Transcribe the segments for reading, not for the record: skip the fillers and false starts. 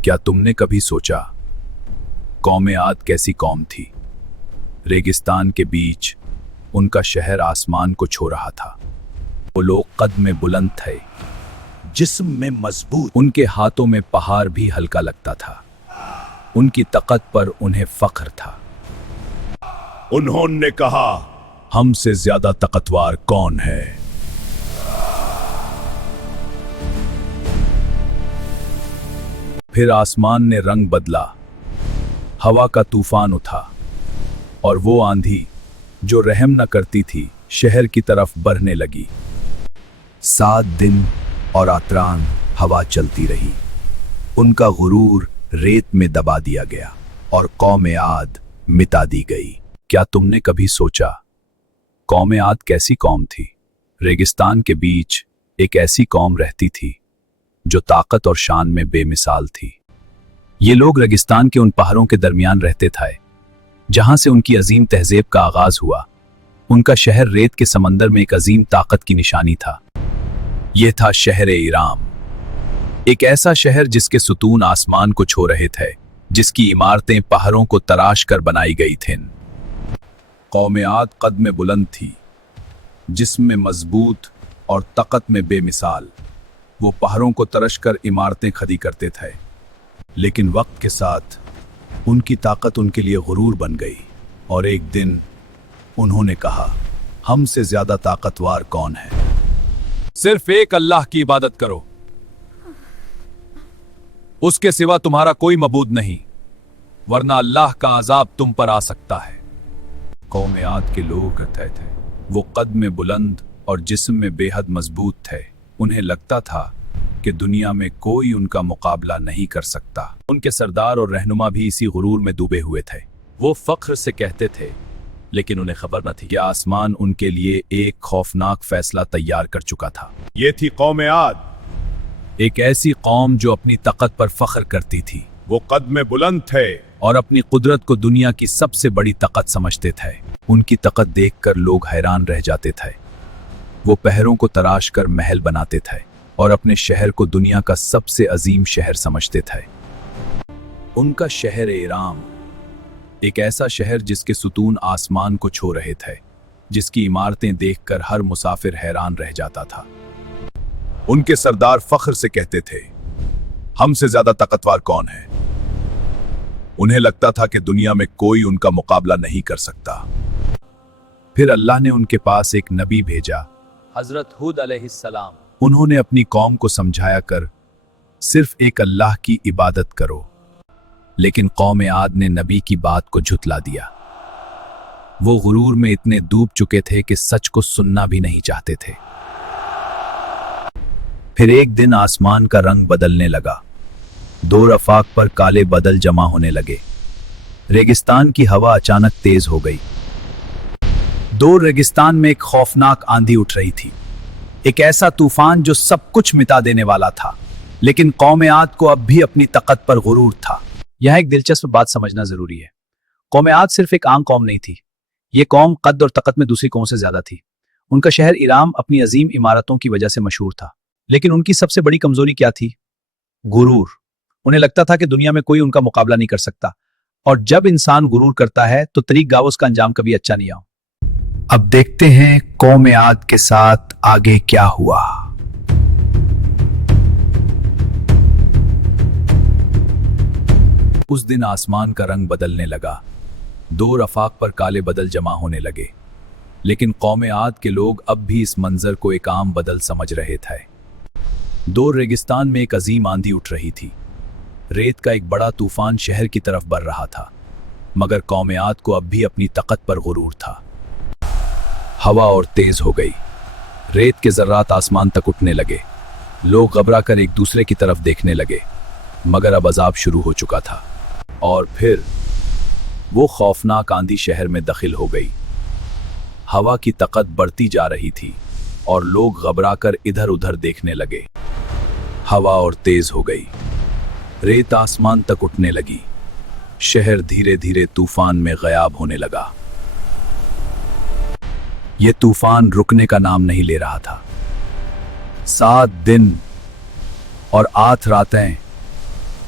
क्या तुमने कभी सोचा कौम आद कैसी कौम थी? रेगिस्तान के बीच उनका शहर आसमान को छू रहा था। वो लोग कद में बुलंद थे, जिस्म में मजबूत, उनके हाथों में पहाड़ भी हल्का लगता था। उनकी ताकत पर उन्हें फख्र था। उन्होंने कहा, हमसे ज्यादा ताकतवर कौन है? फिर आसमान ने रंग बदला, हवा का तूफान उठा और वो आंधी जो रहम न करती थी शहर की तरफ बढ़ने लगी। 7 दिन और आतरान हवा चलती रही। उनका गुरूर रेत में दबा दिया गया और कौम आद मिटा दी गई। क्या तुमने कभी सोचा कौम आद कैसी कौम थी? रेगिस्तान के बीच एक ऐसी कौम रहती थी जो ताकत और शान में बेमिसाल थी। ये लोग रेगिस्तान के उन पहाड़ों के दरमियान रहते थे जहां से उनकी अजीम तहजीब का आगाज हुआ। उनका शहर रेत के समंदर में एक अजीम ताकत की निशानी था। यह था शहर इराम, एक ऐसा शहर जिसके सुतून आसमान को छू रहे थे, जिसकी इमारतें पहाड़ों को तराश कर बनाई गई थीं। कौम आद कद में बुलंद थी, जिस्म में मजबूत और ताकत में बेमिसाल। वो पहाड़ों को तरश कर इमारतें खड़ी करते थे, लेकिन वक्त के साथ उनकी ताकत उनके लिए गुरूर बन गई और एक दिन उन्होंने कहा, हमसे ज्यादा ताकतवर कौन है? सिर्फ एक अल्लाह की इबादत करो, उसके सिवा तुम्हारा कोई मबूद नहीं, वरना अल्लाह का अजाब तुम पर आ सकता है। कौम आद के लोग कहते थे, वो कद में बुलंद और जिस्म में बेहद मजबूत थे। उन्हें लगता था कि दुनिया में कोई उनका मुकाबला नहीं कर सकता। उनके सरदार और रहनुमा भी इसी गुरूर में डूबे हुए थे। वो फख्र से कहते थे, लेकिन उन्हें खबर न थी कि आसमान उनके लिए एक खौफनाक फैसला तैयार कर चुका था। ये थी कौम आद, एक ऐसी कौम जो अपनी ताकत पर फख्र करती थी। वो कद में बुलंद थे और अपनी कुदरत को दुनिया की सबसे बड़ी ताकत समझते थे। उनकी ताकत देखकर लोग हैरान रह जाते थे। वो पहाड़ों को तराश कर महल बनाते थे और अपने शहर को दुनिया का सबसे अजीम शहर समझते थे। उनका शहर इराम, एक ऐसा शहर जिसके सुतून आसमान को छू रहे थे, जिसकी इमारतें देखकर हर मुसाफिर हैरान रह जाता था। उनके सरदार फख्र से कहते थे, हमसे ज्यादा ताकतवर कौन है? उन्हें लगता था कि दुनिया में कोई उनका मुकाबला नहीं कर सकता। फिर अल्लाह ने उनके पास एक नबी भेजा, हजरत हूद अलैहिस्सलाम। उन्होंने अपनी कौम को समझाया कर सिर्फ एक अल्लाह की इबादत करो, लेकिन कौम आद ने नबी की बात को झुठला दिया। वो गुरूर में इतने डूब चुके थे कि सच को सुनना भी नहीं चाहते थे। फिर एक दिन आसमान का रंग बदलने लगा। 2 रफाक पर काले बादल जमा होने लगे। रेगिस्तान की हवा अचानक तेज हो गई। दूर रेगिस्तान में एक खौफनाक आंधी उठ रही थी, एक ऐसा तूफान जो सब कुछ मिटा देने वाला था। लेकिन कौम आद को अब भी अपनी ताकत पर गुरूर था। यह एक दिलचस्प बात समझना जरूरी है। कौम आद सिर्फ एक आम कौम नहीं थी, ये कौम कद और ताकत में दूसरी कौम से ज्यादा थी। उनका शहर इराम अपनी अजीम इमारतों की वजह से मशहूर था, लेकिन उनकी सबसे बड़ी कमजोरी क्या थी? गुरूर। उन्हें लगता था कि दुनिया में कोई उनका मुकाबला नहीं कर सकता, और जब इंसान गुरूर करता है तो तरीक गाव उसका अंजाम कभी अच्छा नहीं आओ। अब देखते हैं कौम आद के साथ आगे क्या हुआ। उस दिन आसमान का रंग बदलने लगा। 2 रफाक पर काले बादल जमा होने लगे, लेकिन कौम आद के लोग अब भी इस मंजर को एक आम बदल समझ रहे थे। दूर रेगिस्तान में एक अजीम आंधी उठ रही थी। रेत का एक बड़ा तूफान शहर की तरफ बढ़ रहा था, मगर कौम आद को अब भी अपनी ताकत पर गुरूर था। हवा और तेज हो गई। रेत के जर्रात आसमान तक उठने लगे। लोग घबरा कर एक दूसरे की तरफ देखने लगे, मगर अब अजाब शुरू हो चुका था। और फिर वो खौफनाक आंधी शहर में दाखिल हो गई। हवा की ताकत बढ़ती जा रही थी और लोग घबरा कर इधर उधर देखने लगे। हवा और तेज हो गई। रेत आसमान तक उठने लगी। शहर धीरे धीरे तूफान में गायब होने लगा। ये तूफान रुकने का नाम नहीं ले रहा था। 7 दिन और 8 रातें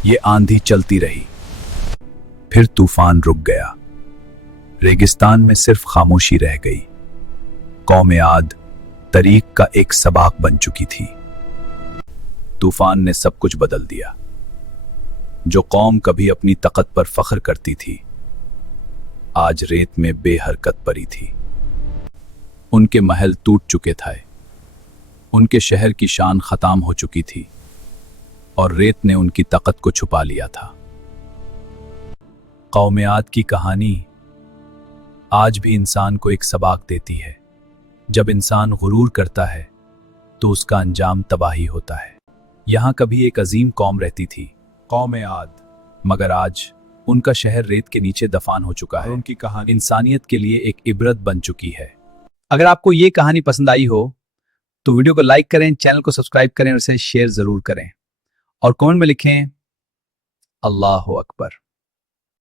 ये आंधी चलती रही, फिर तूफान रुक गया। रेगिस्तान में सिर्फ खामोशी रह गई। कौम आद तरीक का एक सबाक बन चुकी थी। तूफान ने सब कुछ बदल दिया। जो कौम कभी अपनी ताकत पर फख्र करती थी, आज रेत में बेहरकत पड़ी थी। उनके महल टूट चुके थे, उनके शहर की शान खत्म हो चुकी थी और रेत ने उनकी ताकत को छुपा लिया था। कौम आद की कहानी आज भी इंसान को एक सबक देती है। जब इंसान गुरूर करता है तो उसका अंजाम तबाही होता है। यहाँ कभी एक अजीम कौम रहती थी, कौम आद, मगर आज उनका शहर रेत के नीचे दफन हो चुका है। उनकी कहानी इंसानियत के लिए एक इबरत बन चुकी है। अगर आपको ये कहानी पसंद आई हो तो वीडियो को लाइक करें, चैनल को सब्सक्राइब करें और इसे शेयर जरूर करें और कमेंट में लिखें अल्लाह अकबर।